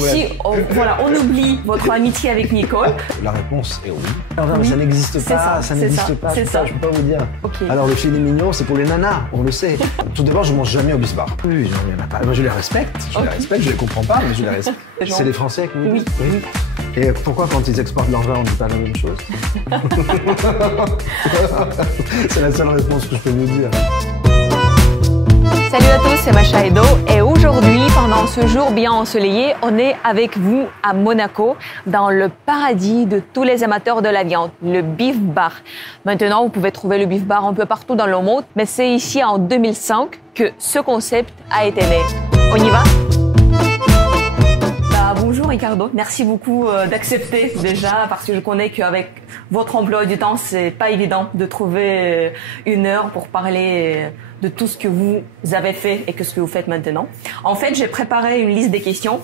Si voilà, on oublie votre amitié avec Nicole. La réponse est oui. Non, mais ça n'existe pas, ça n'existe pas. Je peux pas vous dire. Okay. Alors le filet mignon, c'est pour les nanas, on le sait. Tout d'abord, je mange jamais au Beef Bar. Oui, il n'y en a pas. Moi, je les respecte, je les comprends pas, mais je les respecte. C'est les Français qui nous disent. Oui. Et pourquoi quand ils exportent leur vin, on ne dit pas la même chose? C'est la seule réponse que je peux vous dire. Salut à tous, c'est Macha Edo et aujourd'hui, pendant ce jour bien ensoleillé, on est avec vous à Monaco, dans le paradis de tous les amateurs de la viande, le Beef Bar. Maintenant, vous pouvez trouver le Beef Bar un peu partout dans le monde, mais c'est ici en 2005 que ce concept a été né. On y va? Bonjour Ricardo, merci beaucoup d'accepter déjà parce que je connais qu'avec votre emploi du temps, c'est pas évident de trouver une heure pour parler de tout ce que vous avez fait et que ce que vous faites maintenant. En fait, j'ai préparé une liste des questions,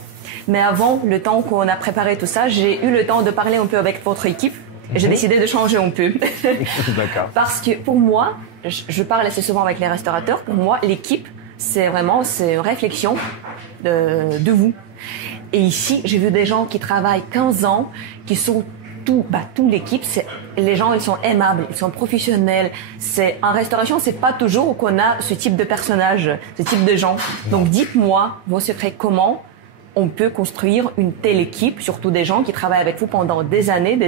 mais avant le temps qu'on a préparé tout ça, j'ai eu le temps de parler un peu avec votre équipe et j'ai décidé de changer un peu. D'accord. Parce que pour moi, je parle assez souvent avec les restaurateurs, pour moi, l'équipe, c'est une réflexion de vous. Et ici, j'ai vu des gens qui travaillent 15 ans, qui sont toute l'équipe, les gens, ils sont aimables, ils sont professionnels. En restauration, c'est pas toujours qu'on a ce type de personnage, ce type de gens. Donc, dites-moi vos secrets, comment on peut construire une telle équipe, surtout des gens qui travaillent avec vous pendant des années.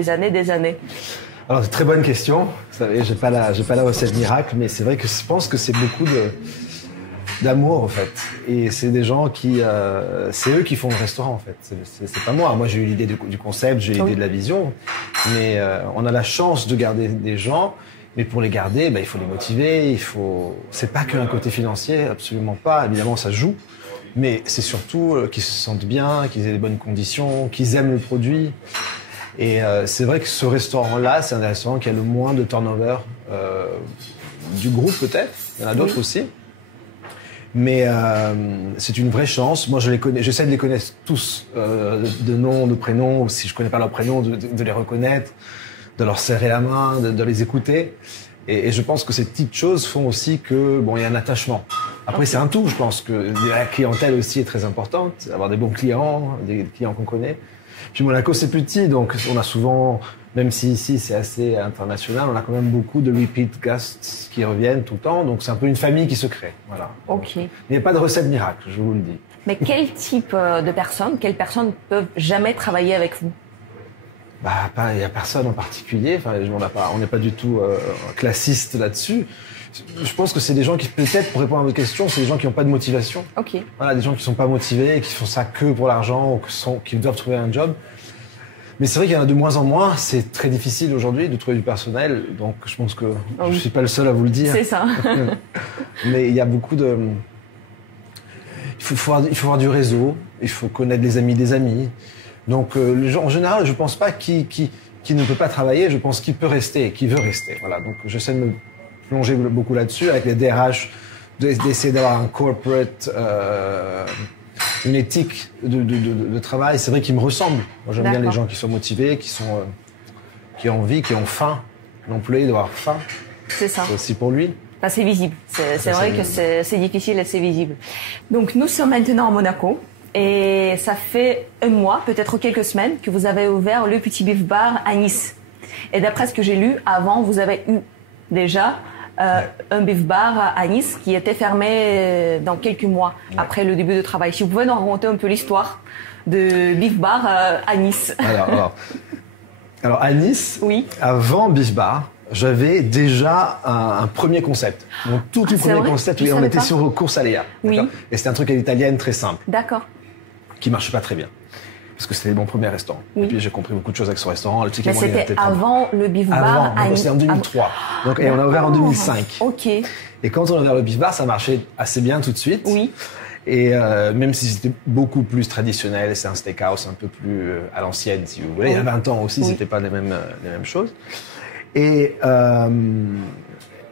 Alors, c'est une très bonne question. Vous savez, j'ai pas la recette miracle, mais c'est vrai que je pense que c'est beaucoup d'amour en fait, et c'est des gens qui c'est eux qui font le restaurant en fait, c'est pas moi j'ai eu l'idée du concept, j'ai l'idée de la vision, mais on a la chance de garder des gens, mais pour les garder il faut les motiver, c'est pas qu'un côté financier, absolument pas, évidemment ça joue, mais c'est surtout qu'ils se sentent bien, qu'ils aient des bonnes conditions, qu'ils aiment le produit. Et c'est vrai que ce restaurant là, c'est un des restaurants qui a le moins de turnover du groupe, peut-être il y en a d'autres aussi. Mais c'est une vraie chance. Moi, j'essaie de les connaître tous, de nom, de prénom. Si je connais pas leur prénom, de les reconnaître, de leur serrer la main, de les écouter. Et je pense que ces petites choses font aussi que il y a un attachement. Après, c'est un tout. Je pense que la clientèle aussi est très importante. Avoir des bons clients, des clients qu'on connaît. Puis Monaco, c'est petit, donc on a souvent, même si ici c'est assez international, on a quand même beaucoup de repeat guests qui reviennent tout le temps, donc c'est un peu une famille qui se crée. Voilà. Ok. Mais il n'y a pas de recette miracle, je vous le dis. Mais quel type de personnes, quelles personnes peuvent jamais travailler avec vous? Il n'y a personne en particulier, on n'est pas du tout classiste là-dessus. Je pense que c'est des gens qui, peut-être, pour répondre à votre question, c'est des gens qui n'ont pas de motivation. Ok. Voilà, des gens qui ne sont pas motivés, qui font ça que pour l'argent, ou qui doivent trouver un job. Mais c'est vrai qu'il y en a de moins en moins. C'est très difficile aujourd'hui de trouver du personnel. Donc, je pense que je ne suis pas le seul à vous le dire. C'est ça. Mais il y a beaucoup de... Il faut avoir du réseau. Il faut connaître les amis des amis. Donc, les gens, en général, je ne pense pas qui ne peut pas travailler. Je pense qui peut rester et qui veut rester. Voilà. Donc, j'essaie de me plonger beaucoup là-dessus avec les DRH, d'essayer d'avoir un corporate, une éthique de travail. C'est vrai qu'ils me ressemblent. Moi, j'aime bien les gens qui sont motivés, qui ont envie, qui ont faim. L'employé doit avoir faim. C'est ça. C'est aussi pour lui. C'est visible. C'est vrai que c'est difficile et c'est visible. Donc, nous sommes maintenant à Monaco. Et ça fait un mois, peut-être quelques semaines, que vous avez ouvert le Petit Beef Bar à Nice. Et d'après ce que j'ai lu, avant, vous avez eu déjà un Beef Bar à Nice qui était fermé dans quelques mois après le début de travail. Si vous pouvez nous raconter un peu l'histoire de Beef Bar à Nice. Alors à Nice, avant Beef Bar, j'avais déjà un premier concept. Mon tout premier concept, on était sur course à Léa. Oui. Et c'était un truc à l'italienne très simple. D'accord. Qui marchait pas très bien. Parce que c'était mon premier restaurant. Oui. Et puis j'ai compris beaucoup de choses avec ce restaurant. Mais c'était avant le Beef Bar à Nice. C'était en 2003. Donc, et on a ouvert en 2005. Ok. Et quand on a ouvert le Beef Bar, ça marchait assez bien tout de suite. Oui. Et même si c'était beaucoup plus traditionnel, c'est un steakhouse un peu plus à l'ancienne, si vous voulez. Il y a 20 ans aussi, c'était pas les mêmes choses. Et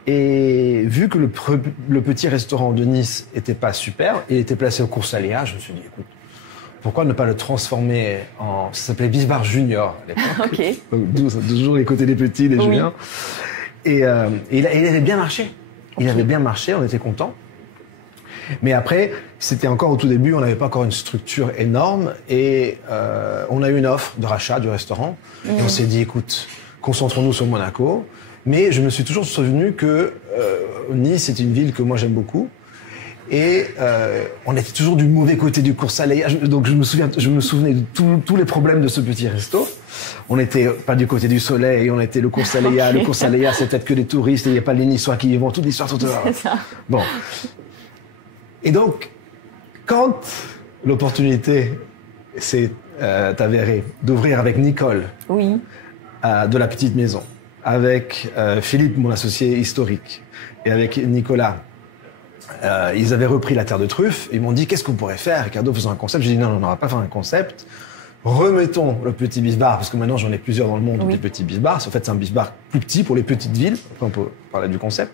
vu que le petit restaurant de Nice était pas super, il était placé au Cours Aléa, je me suis dit, écoute, pourquoi ne pas le transformer ça s'appelait Beef Bar Junior à l'époque. Ok. Donc, toujours les côtés des petits, des juniors. Et il avait bien marché. Il avait bien marché, on était contents. Mais après, c'était encore au tout début, on n'avait pas encore une structure énorme et on a eu une offre de rachat du restaurant. Et on s'est dit, écoute, concentrons-nous sur Monaco. Mais je me suis toujours souvenu que Nice est une ville que moi j'aime beaucoup. Et on était toujours du mauvais côté du cours Saleya. Donc je me souvenais de tous les problèmes de ce petit resto. On n'était pas du côté du soleil, on était le cours Saleya. Okay. Le cours Saleya, c'est peut-être que des touristes, et il n'y a pas les Niçois qui y vont, toute l'histoire, tout ça. Bon. Et donc, quand l'opportunité s'est avérée d'ouvrir avec Nicole de la petite maison, avec Philippe, mon associé historique, et avec Nicolas, ils avaient repris la terre de truffe. Ils m'ont dit, qu'est-ce qu'on pourrait faire, Ricardo, faisons un concept. J'ai dit, non, on va pas faire un concept. Remettons le petit beef bar, parce que maintenant j'en ai plusieurs dans le monde, des petits beef bars. En fait, c'est un beef bar plus petit pour les petites villes. Après, on peut parler du concept.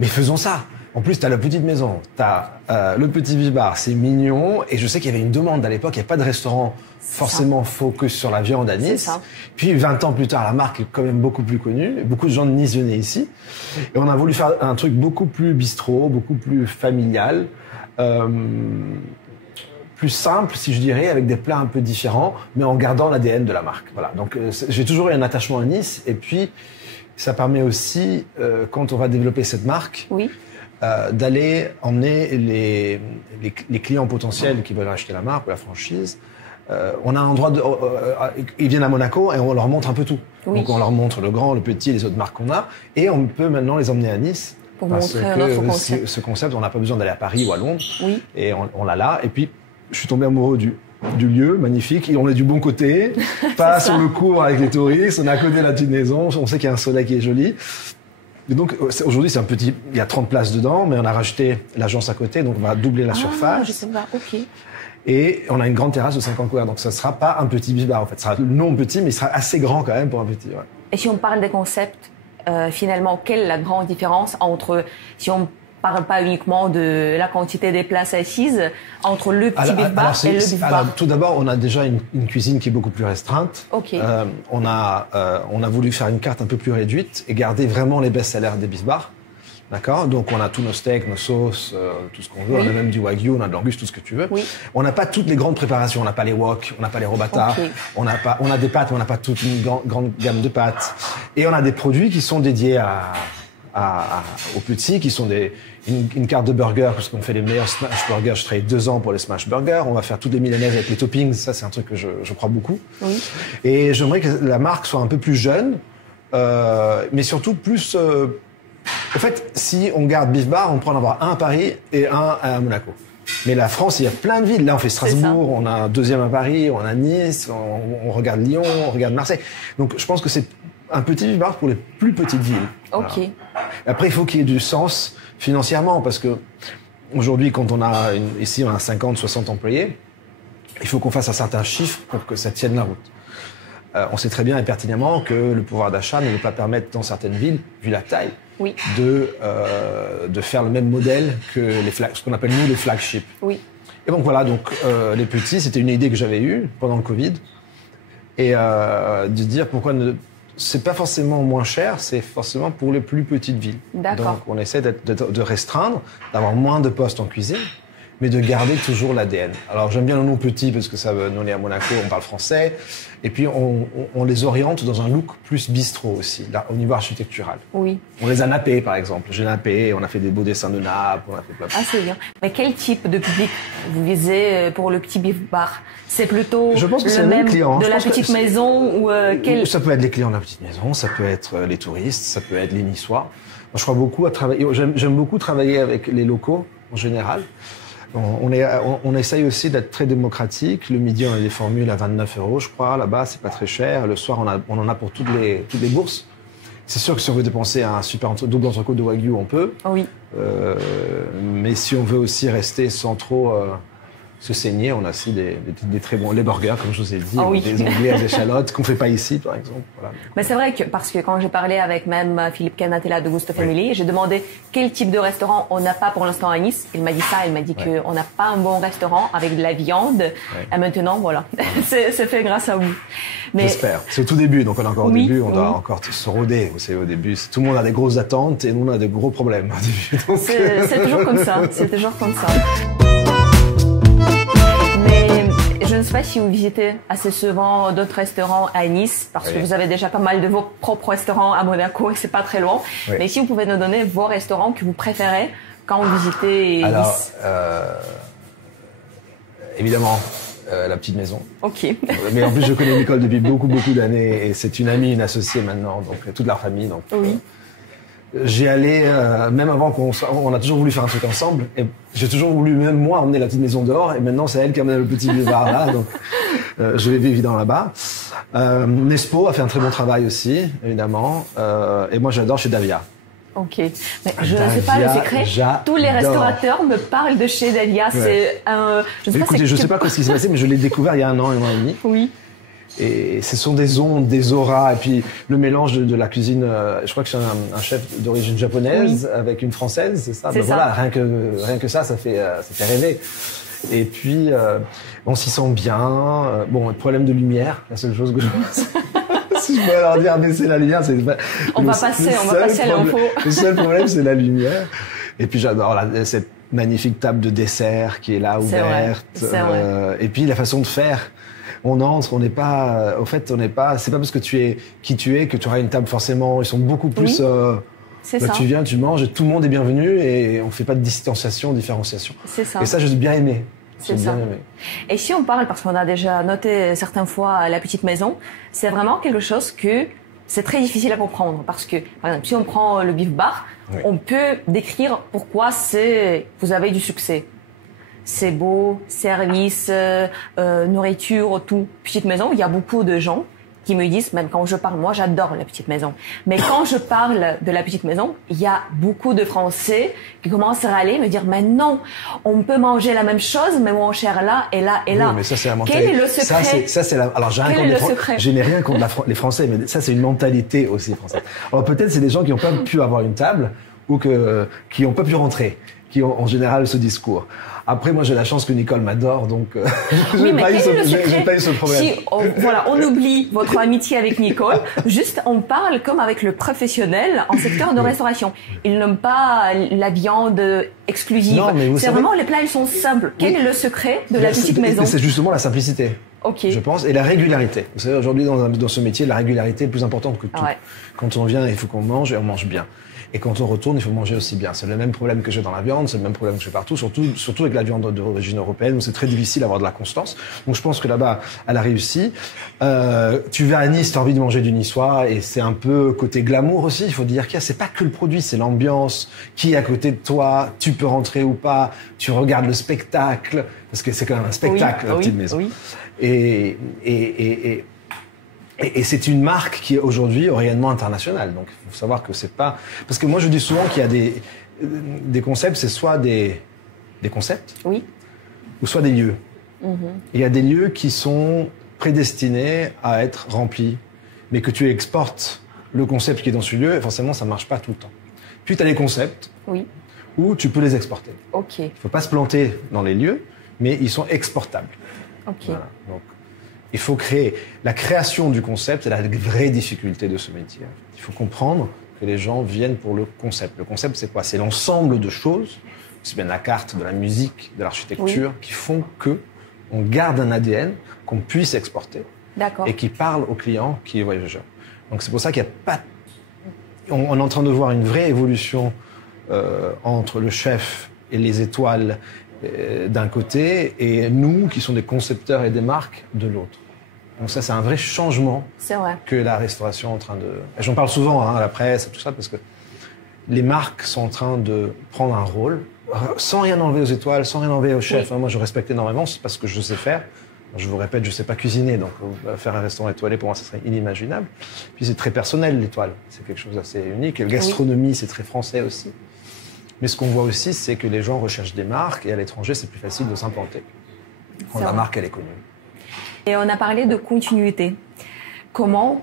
Mais faisons ça. En plus, t'as la petite maison, t'as le petit beef bar, c'est mignon. Et je sais qu'il y avait une demande à l'époque. Il n'y a pas de restaurant forcément focus sur la viande à Nice. Puis 20 ans plus tard, la marque est quand même beaucoup plus connue. Beaucoup de gens de Nice venaient ici. Et on a voulu faire un truc beaucoup plus bistrot, beaucoup plus familial. Plus simple, si je dirais, avec des plats un peu différents, mais en gardant l'ADN de la marque. Voilà. Donc, j'ai toujours eu un attachement à Nice. Et puis, ça permet aussi, quand on va développer cette marque, d'aller emmener les clients potentiels qui veulent acheter la marque ou la franchise. On a un endroit ils viennent à Monaco et on leur montre un peu tout. Donc, on leur montre le grand, le petit, les autres marques qu'on a. Et on peut maintenant les emmener à Nice. Pour montrer notre concept. Ce concept, on n'a pas besoin d'aller à Paris ou à Londres. Et on l'a là. Et puis, je suis tombé amoureux du lieu, magnifique. Et on est du bon côté, pas sur le cours avec les touristes. On est à côté de la petite maison. On sait qu'il y a un soleil qui est joli. Et donc, aujourd'hui, c'est un petit, il y a 30 places dedans, mais on a rajouté l'agence à côté, donc on va doubler la surface. Je sais pas, ok. Et on a une grande terrasse de 50 couverts, donc ça sera pas un petit beef bar, en fait. Ça sera non petit, mais il sera assez grand quand même pour un petit, Et si on parle des concepts, finalement, quelle est la grande différence entre, si on parle pas uniquement de la quantité des places assises, entre le petit beef bar et le beef bar? Tout d'abord, on a déjà une cuisine qui est beaucoup plus restreinte. On a voulu faire une carte un peu plus réduite et garder vraiment les best-sellers des beef bars. D'accord? Donc, on a tous nos steaks, nos sauces, tout ce qu'on veut. On a même du wagyu, on a de l'angus, tout ce que tu veux. On n'a pas toutes les grandes préparations. On n'a pas les wok, on n'a pas les robata. On a des pâtes, mais on n'a pas toute une grande gamme de pâtes. Et on a des produits qui sont dédiés aux petits, qui sont une carte de burger, parce qu'on fait les meilleurs smash burgers. Je travaille 2 ans pour les smash burgers. On va faire toutes les milanaise avec les toppings. Ça, c'est un truc que je crois beaucoup. Et j'aimerais que la marque soit un peu plus jeune, mais surtout plus... En fait, si on garde Beef Bar, on peut en avoir un à Paris et un à Monaco. Mais la France, il y a plein de villes. Là, on fait Strasbourg, on a un deuxième à Paris, on a Nice, on regarde Lyon, on regarde Marseille. Donc, je pense que c'est un petit Beef Bar pour les plus petites villes. Voilà. Après, il faut qu'il y ait du sens financièrement, parce que aujourd'hui, quand ici, on a 50, 60 employés, il faut qu'on fasse un certain chiffre pour que ça tienne la route. On sait très bien et pertinemment que le pouvoir d'achat ne veut pas permettre dans certaines villes, vu la taille, de faire le même modèle que ce qu'on appelle nous les flagships. Et donc voilà, les petits, c'était une idée que j'avais eue pendant le Covid, et de dire pourquoi c'est pas forcément moins cher, c'est forcément pour les plus petites villes. Donc on essaie de restreindre, d'avoir moins de postes en cuisine, mais de garder toujours l'ADN. Alors j'aime bien le nom petit parce que nous on est à Monaco, on parle français, et puis on les oriente dans un look plus bistrot aussi, là, au niveau architectural. On les a nappés par exemple. J'ai nappé, on a fait des beaux dessins de nappes, on a fait plein de choses. C'est bien. Mais quel type de public vous visez pour le petit beef bar? C'est plutôt je pense que le même client, de la petite maison ou Ça peut être les clients de la petite maison, ça peut être les touristes, ça peut être les Niçois. Moi, je crois beaucoup à travailler. J'aime beaucoup travailler avec les locaux en général. On essaye aussi d'être très démocratique. Le midi, on a des formules à 29 €, je crois. Là-bas, c'est pas très cher. Le soir, on en a pour toutes les bourses. C'est sûr que si on veut dépenser un super double entrecôte de wagyu, on peut. Mais si on veut aussi rester sans trop se saigner. On a aussi des très bons, les burgers, comme je vous ai dit, oui. des anglais à échalotes qu'on fait pas ici, par exemple. Voilà. Mais c'est vrai que, parce que quand j'ai parlé avec même Philippe Canatella de Gusto Family, j'ai demandé quel type de restaurant on n'a pas pour l'instant à Nice. Il m'a dit ça, il m'a dit qu'on n'a pas un bon restaurant avec de la viande. Et maintenant, voilà, c'est fait grâce à vous. Mais... J'espère. C'est au tout début, donc on est encore au début, on doit encore se rôder. Vous savez, au début, tout le monde a des grosses attentes et nous, on a de gros problèmes au début. C'est toujours comme ça, c'est toujours comme ça. Mais je ne sais pas si vous visitez assez souvent d'autres restaurants à Nice, parce que vous avez déjà pas mal de vos propres restaurants à Monaco et c'est pas très loin. Oui. Mais si vous pouvez nous donner vos restaurants que vous préférez quand vous visitez Nice. Évidemment, la petite maison. Ok. Mais en plus, je connais Nicole depuis beaucoup d'années et c'est une amie, une associée maintenant, donc toute leur famille. Donc, oui. J'y allais, même avant on a toujours voulu faire un truc ensemble. Et j'ai toujours voulu, même moi, emmener la petite maison dehors. Et maintenant, c'est elle qui amène le petit boulevard là. Donc, je vais évidemment là-bas. Nespo a fait un très bon travail aussi, évidemment. Et moi, j'adore chez Davia. Ok. Mais je ne sais pas le secret. Tous les restaurateurs me parlent de chez Davia. C'est Écoutez, je ne sais pas ce qui s'est passé, mais je l'ai découvert il y a un an et demi. Oui. Et ce sont des ondes, des auras, et puis le mélange de la cuisine. Je crois que c'est un chef d'origine japonaise avec une française, c'est ça. C'est ça. Voilà, rien que ça fait rêver. Et puis on s'y sent bien. Bon, problème de lumière, la seule chose que je pense. Si je peux leur dire baisser la lumière, c'est pas. On va passer l'info. Le seul problème, c'est la lumière. Et puis j'adore cette magnifique table de dessert qui est là ouverte. C'est vrai. Et puis la façon de faire. On entre, on n'est pas, au fait, c'est pas parce que tu es qui tu es que tu auras une table forcément. Ils sont beaucoup plus. C'est ça. Tu viens, tu manges, et tout le monde est bienvenu et on fait pas de distanciation, différenciation. C'est ça. Et ça, j'ai bien aimé. C'est ça. Et si on parle, parce qu'on a déjà noté certaines fois la petite maison, c'est vraiment quelque chose que c'est très difficile à comprendre parce que, par exemple, si on prend le Beef Bar, on peut décrire pourquoi vous avez du succès. C'est beau, service, nourriture, tout. Petite maison, il y a beaucoup de gens qui me disent, même quand je parle, moi j'adore la petite maison. Mais quand je parle de la petite maison, il y a beaucoup de Français qui commencent à râler, me dire, mais non, on peut manger la même chose, mais moins cher là et là et là. Oui, mais ça c'est la mentalité. Quel est le secret? Alors je n'ai rien contre les Français, mais ça c'est une mentalité aussi française. Alors peut-être c'est des gens qui n'ont pas pu avoir une table ou qui n'ont pas pu rentrer, qui ont en général ce discours. Après, moi, j'ai la chance que Nicole m'adore, donc j'ai pas eu ce problème. Si, on oublie votre amitié avec Nicole, juste on parle comme avec le professionnel en secteur de restauration. Ils n'aiment pas la viande exclusive. C'est vraiment, les plats, ils sont simples. Quel est le secret de la petite maison? C'est justement la simplicité. Okay. Je pense, et la régularité. Vous savez, aujourd'hui, dans ce métier, la régularité est plus importante que tout. Ouais. Quand on vient, il faut qu'on mange et on mange bien. Et quand on retourne, il faut manger aussi bien. C'est le même problème que j'ai dans la viande, c'est le même problème que j'ai partout, surtout avec la viande d'origine européenne, où c'est très difficile d'avoir de la constance. Donc je pense que là-bas, elle a réussi. Tu vas à Nice, tu as envie de manger du niçois, et c'est un peu côté glamour aussi. Il faut dire qu'il c'est pas que le produit, c'est l'ambiance, qui est à côté de toi, tu peux rentrer ou pas, tu regardes le spectacle, parce que c'est quand même un spectacle, la petite maison. Oui. Et c'est une marque qui est aujourd'hui au rayonnement international. Donc, il faut savoir que c'est pas... Parce que moi, je dis souvent qu'il y a des concepts, c'est soit des concepts, ou soit des lieux. Il y a des lieux qui sont prédestinés à être remplis, mais que tu exportes le concept qui est dans ce lieu, et forcément, ça ne marche pas tout le temps. Puis, tu as des concepts où tu peux les exporter. Il ne faut pas se planter dans les lieux, mais ils sont exportables. Voilà. Donc, il faut créer. La création du concept, c'est la vraie difficulté de ce métier. Il faut comprendre que les gens viennent pour le concept. Le concept, c'est quoi? C'est l'ensemble de choses, c'est bien la carte, de la musique, de l'architecture, qui font que on garde un ADN qu'on puisse exporter et qui parle au client qui est voyageur. Donc c'est pour ça qu'il n'y a pas... On est en train de voir une vraie évolution entre le chef et les étoiles d'un côté et nous, qui sont des concepteurs et des marques, de l'autre. Donc ça, c'est un vrai changement que la restauration est en train de... Et j'en parle souvent à la presse et tout ça, parce que les marques sont en train de prendre un rôle, sans rien enlever aux étoiles, sans rien enlever aux chefs. Moi, je respecte énormément, c'est parce que je sais faire. Je vous répète, je ne sais pas cuisiner, donc faire un restaurant étoilé, pour moi, ça serait inimaginable. Puis c'est très personnel, l'étoile. C'est quelque chose d'assez unique. Et la gastronomie, c'est très français aussi. Mais ce qu'on voit aussi, c'est que les gens recherchent des marques, et à l'étranger, c'est plus facile de s'implanter. quand la marque elle est connue. Et on a parlé de continuité. Comment,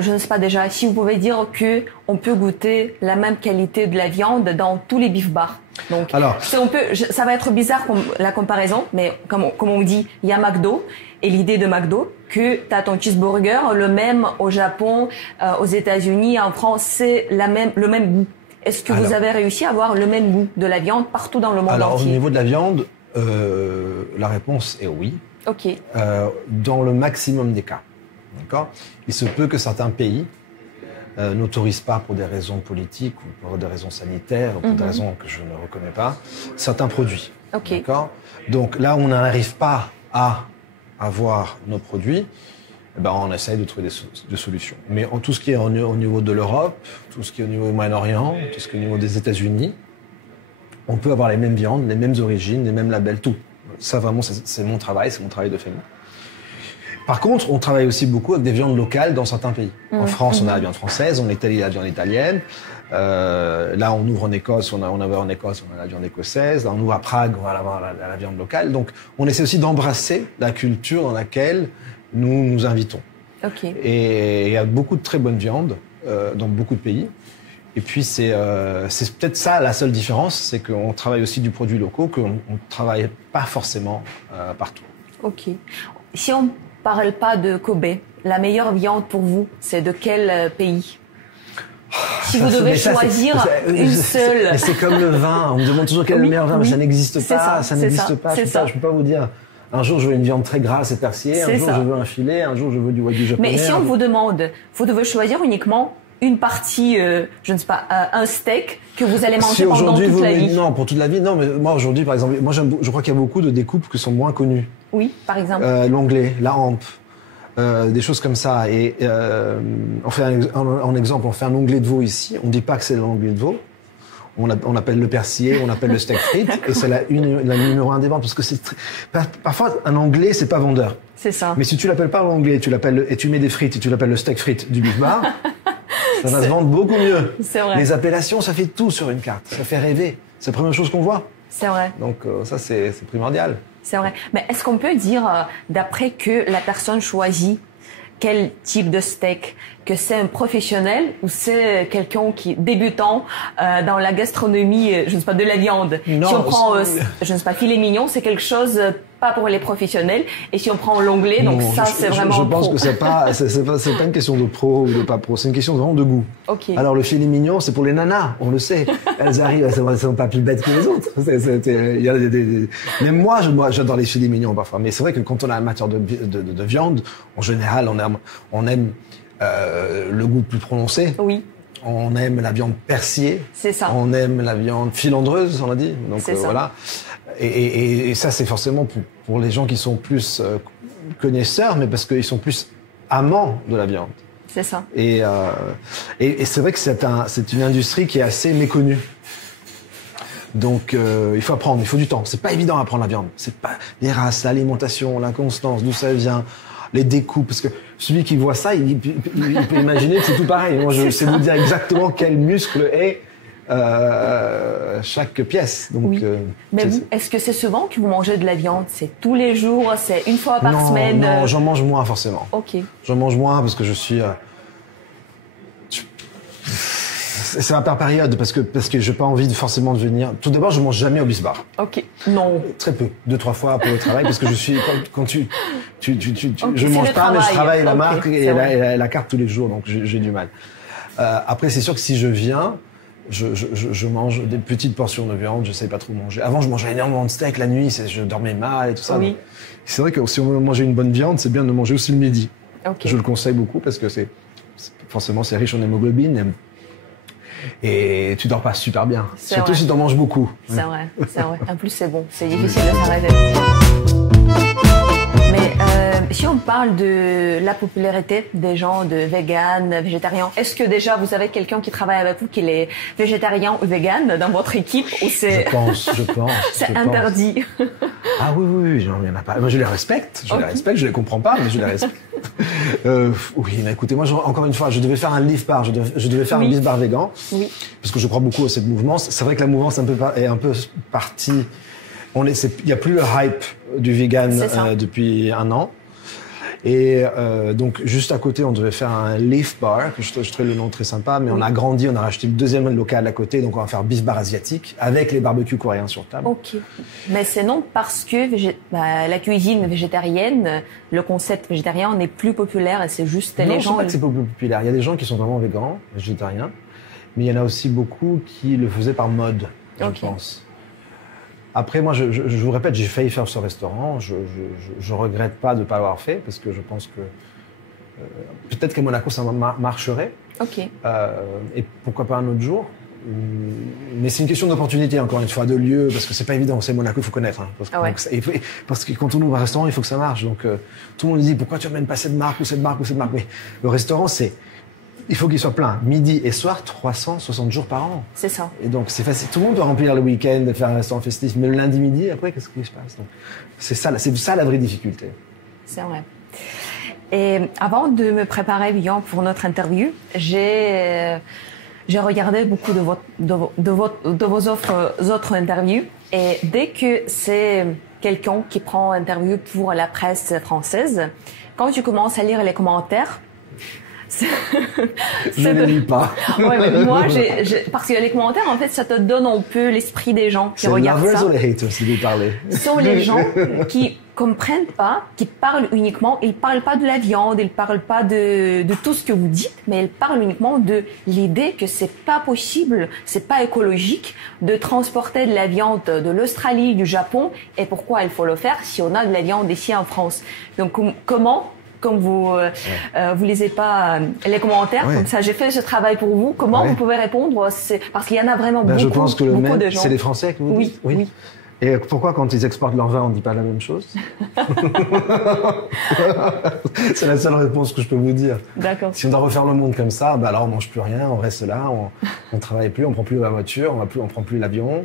je ne sais pas déjà, si vous pouvez dire que on peut goûter la même qualité de la viande dans tous les beef bars. Donc, alors, ça va être bizarre la comparaison, mais comme on dit, il y a McDo et l'idée de McDo que tu as ton cheeseburger le même au Japon, aux États-Unis, en France, c'est le même goût. Est-ce que vous avez réussi à avoir le même goût de la viande partout dans le monde entier? Alors, au niveau de la viande, la réponse est oui. Ok. Dans le maximum des cas. D'accord. Il se peut que certains pays n'autorisent pas pour des raisons politiques ou pour des raisons sanitaires ou pour des raisons que je ne reconnais pas certains produits. Ok. D'accord. Donc là où on n'arrive pas à avoir nos produits, on essaye de trouver des solutions. Mais tout ce qui est au niveau de l'Europe, tout ce qui est au niveau du Moyen-Orient, tout ce qui est au niveau des États-Unis, on peut avoir les mêmes viandes, les mêmes origines, les mêmes labels, tout. Ça vraiment, c'est mon travail de famille. Par contre, on travaille aussi beaucoup avec des viandes locales dans certains pays. En France, on a la viande française, en Italie, la viande italienne. Là, on ouvre en Écosse, on avait en Écosse, on a la viande écossaise. Là, on ouvre à Prague, on va avoir la viande locale. Donc, on essaie aussi d'embrasser la culture dans laquelle nous nous invitons. Okay. Et il y a beaucoup de très bonnes viandes dans beaucoup de pays. Et puis, c'est peut-être ça la seule différence, c'est qu'on travaille aussi du produit local, qu'on ne travaille pas forcément partout. Ok. Si on parle pas de Kobe, la meilleure viande pour vous, c'est de quel pays? Si vous devez choisir une seule. Mais c'est comme le vin. On me demande toujours quel est le meilleur vin, mais ça n'existe pas. Ça n'existe pas. Je peux pas vous dire. Un jour, je veux une viande très grasse et persillée. Un jour, je veux un filet. Un jour, je veux du wagyu japonais. Mais si on vous demande, vous devez choisir uniquement une partie, je ne sais pas, un steak que vous allez manger pendant toute la vie. Non, pour toute la vie. Non, mais moi aujourd'hui, par exemple, je crois qu'il y a beaucoup de découpes qui sont moins connues. Oui, par exemple. L'onglet, la hampe. Des choses comme ça. Et on fait en exemple, on fait un onglet de veau ici. On dit pas que c'est l'onglet de veau. On appelle le persillé, on appelle le steak frites, et c'est la numéro 1 des ventes, parce que parfois un onglet c'est pas vendeur. C'est ça. Mais si tu l'appelles pas l'onglet, et tu mets des frites et tu l'appelles le steak frites du beef bar, ça va se vendre beaucoup mieux. C'est vrai. Les appellations, ça fait tout sur une carte, ça fait rêver. C'est la première chose qu'on voit. C'est vrai. Donc ça c'est primordial. C'est vrai. Mais est-ce qu'on peut dire, d'après que la personne choisit quel type de steak, que c'est un professionnel ou c'est quelqu'un qui est débutant dans la gastronomie, je ne sais pas, de la viande? Non, si on prend, je ne sais pas, filet mignon, c'est quelque chose pas pour les professionnels. Et si on prend l'onglet, donc ça c'est vraiment je pense pro. que c'est pas une question de pro ou de pas pro, c'est une question vraiment de goût. Okay. Alors le filet mignon, c'est pour les nanas, on le sait. Elles arrivent, elles sont pas plus bêtes que les autres. Il y a même moi, j'adore les filets mignons parfois. Mais c'est vrai que quand on est amateur de viande, en général, on aime le goût plus prononcé. Oui. On aime la viande persillée. C'est ça. On aime la viande filandreuse, on a dit. Donc c'est ça. Voilà. Et ça, c'est forcément pour les gens qui sont plus connaisseurs, mais parce qu'ils sont plus amants de la viande. C'est ça. Et c'est vrai que c'est une industrie qui est assez méconnue. Donc il faut apprendre, il faut du temps. C'est pas évident à apprendre la viande. C'est pas les races, l'alimentation, la constance, d'où ça vient, les découpes. Parce que celui qui voit ça, il peut imaginer que c'est tout pareil. Moi, je sais vous dire exactement quel muscle est chaque pièce. Donc, oui. Mais vous, est-ce que c'est souvent que vous mangez de la viande? C'est tous les jours? C'est une fois par semaine? Non, j'en mange moins forcément. Ok. J'en mange moins parce que je suis... C'est par période, parce que j'ai pas envie forcément de venir... Tout d'abord, je mange jamais au beef bar. Ok. Non. Très peu. 2-3 fois pour le travail, parce que je suis... Quand okay, je mange pas, travail. Mais je travaille la okay, marque et la carte tous les jours, donc j'ai du mal. Après, c'est sûr que si je viens... Je mange des petites portions de viande, je sais pas trop manger. Avant, je mangeais énormément de steak la nuit, je dormais mal et tout ça. Oui. C'est vrai que si on veut manger une bonne viande, c'est bien de manger aussi le midi. Okay. Je le conseille beaucoup parce que forcément c'est riche en hémoglobine et tu dors pas super bien. Surtout si tu en manges beaucoup. C'est vrai, c'est vrai. En plus, c'est bon, c'est difficile de s'arrêter. Mais si on parle de la popularité des gens de vegan, végétariens, est-ce que déjà vous avez quelqu'un qui travaille avec vous qui est végétarien ou vegan dans votre équipe ou c'est... Je pense. c'est interdit. Ah oui, il y en a pas. Moi, je les respecte, je les comprends pas, mais je les respecte. Oui, mais écoutez, moi, encore une fois, je devais faire un beef bar, je devais faire un beef bar vegan, parce que je crois beaucoup à cette mouvance. C'est vrai que la mouvance est un peu partie Il n'y a plus le hype du vegan depuis un an. Et donc, juste à côté, on devait faire un Leaf Bar, que je trouvais le nom très sympa, mais on a grandi, on a racheté le deuxième local à côté, donc on va faire Beef Bar asiatique, avec les barbecues coréens sur table. Ok. Mais c'est non parce que la cuisine végétarienne, le concept végétarien n'est plus populaire et c'est juste les gens... Non, pas que c'est pas plus populaire. Il y a des gens qui sont vraiment végans, végétariens, mais il y en a aussi beaucoup qui le faisaient par mode, je pense. Après, moi, je vous répète, j'ai failli faire ce restaurant. Je regrette pas de ne pas l'avoir fait parce que je pense que peut-être qu'à Monaco, ça marcherait. Ok. Et pourquoi pas un autre jour. Mais c'est une question d'opportunité, encore une fois, de lieu, parce que c'est pas évident. C'est Monaco, il faut connaître. Hein, parce que quand on ouvre un restaurant, il faut que ça marche. Donc, tout le monde dit, pourquoi tu amènes pas cette marque ou cette marque ou cette marque? Mais le restaurant, il faut qu'il soit plein, midi et soir, 360 jours par an. C'est ça. Et donc, c'est facile. Tout le monde doit remplir le week-end, faire un restaurant festif. Mais le lundi midi, après, qu'est-ce qui se passe? Donc, c'est ça la vraie difficulté. C'est vrai. Et avant de me préparer bien pour notre interview, j'ai regardé beaucoup de vos autres interviews. Et dès que c'est quelqu'un qui prend interview pour la presse française, quand tu commences à lire les commentaires, je ne lis pas. Ouais, mais moi, parce que les commentaires, en fait, ça te donne un peu l'esprit des gens qui regardent ça. C'est les haters, si vous parlez. Sont les gens qui comprennent pas, qui parlent uniquement, ils parlent pas de la viande, ils parlent pas de tout ce que vous dites, mais ils parlent uniquement de l'idée que c'est pas possible, c'est pas écologique de transporter de la viande de l'Australie, du Japon, et pourquoi il faut le faire si on a de la viande ici en France. Donc, comment, comme vous lisez pas les commentaires, comme ça j'ai fait ce travail pour vous. Comment vous pouvez répondre? Parce qu'il y en a vraiment beaucoup, je pense que beaucoup de gens. C'est les Français que vous dites? Oui. Et pourquoi quand ils exportent leur vin, on ne dit pas la même chose? C'est la seule réponse que je peux vous dire. D'accord. Si on doit refaire le monde comme ça, alors on mange plus rien, on reste là, on travaille plus, on prend plus la voiture, on prend plus l'avion,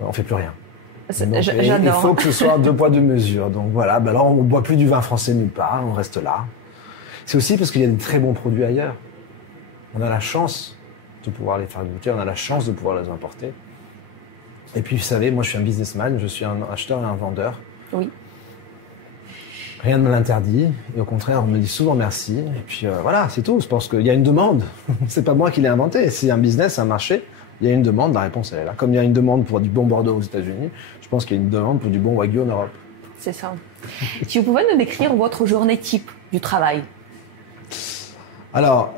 on fait plus rien. J'adore. Il faut que ce soit 2 poids 2 mesures. Donc voilà, alors on boit plus du vin français nulle part, on reste là. C'est aussi parce qu'il y a de très bons produits ailleurs. On a la chance de pouvoir les faire goûter, on a la chance de pouvoir les importer. Et puis vous savez, moi je suis un businessman, je suis un acheteur et un vendeur. Oui. Rien ne me l'interdit, et au contraire, on me dit souvent merci. Et puis voilà, c'est tout. Je pense qu'il y a une demande. C'est pas moi qui l'ai inventé. C'est un business, un marché. Il y a une demande, la réponse elle est là. Comme il y a une demande pour du bon Bordeaux aux États-Unis, je pense qu'il y a une demande pour du bon Wagyu en Europe. C'est ça. Si vous pouvez nous décrire votre journée type du travail. Alors,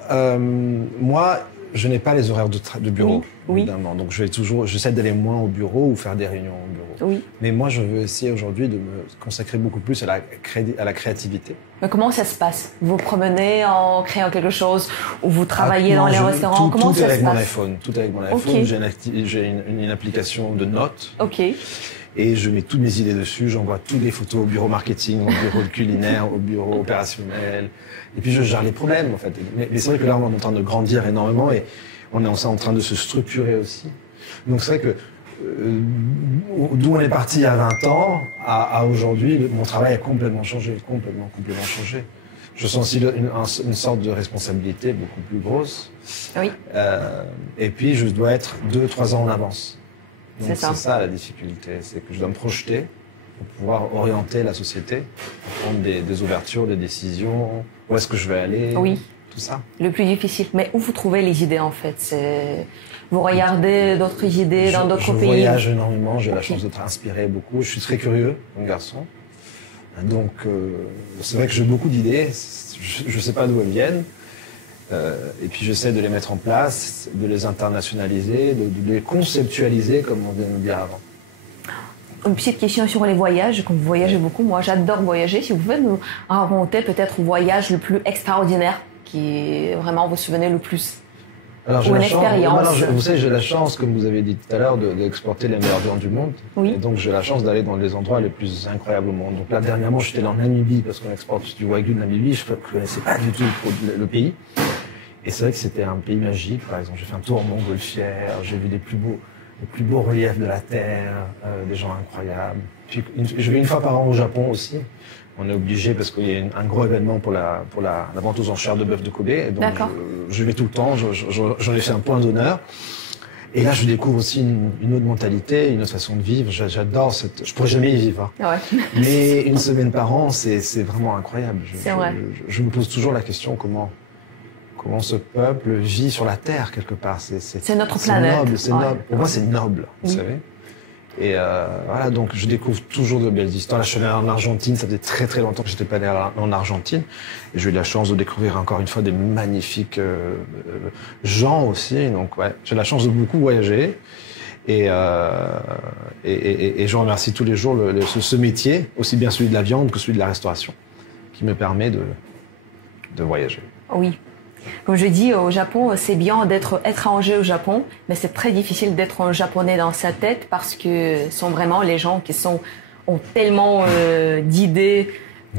moi, je n'ai pas les horaires de bureau, évidemment. Donc, j'essaie d'aller moins au bureau ou faire des réunions au bureau. Oui. Mais moi, je veux essayer aujourd'hui de me consacrer beaucoup plus à la créativité. Mais comment ça se passe? Vous promenez en créant quelque chose ou vous travaillez dans les restaurants? Comment ça se passe? Tout avec mon iPhone. J'ai une application de notes. Ok. Et je mets toutes mes idées dessus. J'envoie toutes les photos au bureau marketing, au bureau culinaire, au bureau opérationnel. Et puis je gère les problèmes, en fait. Mais c'est vrai que là, on est en train de grandir énormément et on est en train de se structurer aussi. Donc c'est vrai que d'où on est parti il y a 20 ans à aujourd'hui, mon travail a complètement changé, complètement changé. Je sens aussi une sorte de responsabilité beaucoup plus grosse. Oui. Et puis je dois être 2-3 ans en avance. Donc c'est ça la difficulté, c'est que je dois me projeter pour pouvoir orienter la société, prendre des ouvertures, des décisions, où est-ce que je vais aller, tout ça. Le plus difficile. Mais où vous trouvez les idées en fait? Vous regardez d'autres idées dans d'autres pays? Je voyage énormément, j'ai la chance d'être inspiré beaucoup. Je suis très curieux comme garçon. Donc c'est vrai que j'ai beaucoup d'idées, je ne sais pas d'où elles viennent. Et puis j'essaie de les mettre en place, de les internationaliser, de les conceptualiser comme on vient de le dire avant. Une petite question sur les voyages, comme vous voyagez beaucoup, moi j'adore voyager. Si vous pouvez nous raconter peut-être le voyage le plus extraordinaire qui vraiment vous souvenez le plus? Alors, ou une expérience. Vous savez, j'ai la chance, comme vous avez dit tout à l'heure, d'exporter les meilleurs viandes du monde. Oui. Et donc j'ai la chance d'aller dans les endroits les plus incroyables au monde. Donc là, dernièrement, j'étais en Namibie parce qu'on exporte du Wagyu de Namibie. Je ne connaissais pas du tout le pays. Et c'est vrai que c'était un pays magique. Par exemple, j'ai fait un tour en montgolfière, j'ai vu les plus beaux reliefs de la Terre, des gens incroyables. Puis, je vais une fois par an au Japon aussi. On est obligé parce qu'il y a un gros événement pour la vente aux enchères de bœuf de Kobe. Et donc je vais tout le temps, j'en ai fait un point d'honneur. Et là, je découvre aussi une autre mentalité, une autre façon de vivre. J'adore cette... Je pourrais jamais y vivre. Ouais. Mais une semaine par an, c'est vraiment incroyable. C'est vrai. Je me pose toujours la question comment ce peuple vit sur la terre quelque part. C'est notre planète. C'est noble. Pour moi, c'est noble, vous savez. Et voilà, donc je découvre toujours de belles histoires. Là, je suis allé en Argentine, ça faisait très très longtemps que j'étais pas allé en Argentine. Et j'ai eu la chance de découvrir encore une fois des magnifiques gens aussi. Donc ouais, j'ai la chance de beaucoup voyager. Et je remercie tous les jours ce métier, aussi bien celui de la viande que celui de la restauration, qui me permet de voyager. Oui. Comme je dis, au Japon, c'est bien d'être étranger au Japon, mais c'est très difficile d'être un Japonais dans sa tête parce que ce sont vraiment les gens qui ont tellement d'idées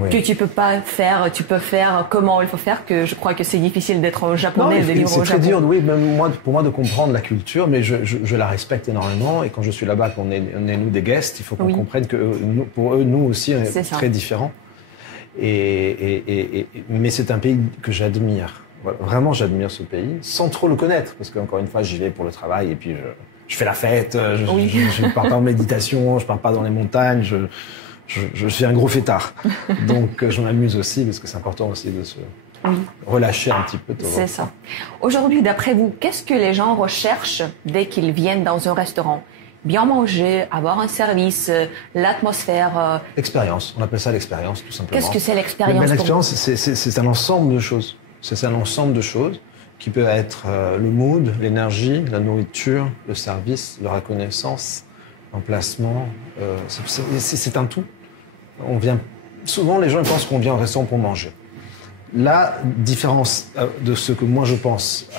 que tu peux pas faire, tu peux faire comment il faut faire, que je crois que c'est difficile d'être un Japonais et de vivre au Japon. C'est très dur, oui, même pour moi de comprendre la culture, mais je la respecte énormément. Et quand je suis là-bas, qu'on est nous des guests, il faut qu'on comprenne que pour eux, nous aussi, on est très différents. Mais c'est un pays que j'admire. Vraiment, j'admire ce pays, sans trop le connaître, parce qu'encore une fois, j'y vais pour le travail et puis je fais la fête, je pars pas en méditation, je pars pas dans les montagnes, je suis un gros fêtard. Donc, je m'amuse aussi, parce que c'est important aussi de se relâcher un petit peu. C'est ça. Aujourd'hui, d'après vous, qu'est-ce que les gens recherchent dès qu'ils viennent dans un restaurant ? Bien manger, avoir un service, l'atmosphère. L'expérience, on appelle ça l'expérience, tout simplement. Qu'est-ce que c'est l'expérience ? L'expérience, c'est un ensemble de choses. C'est un ensemble de choses qui peut être le mood, l'énergie, la nourriture, le service, la reconnaissance, l'emplacement. C'est un tout. Souvent, les gens pensent qu'on vient au restaurant pour manger. La différence de ce que moi je pense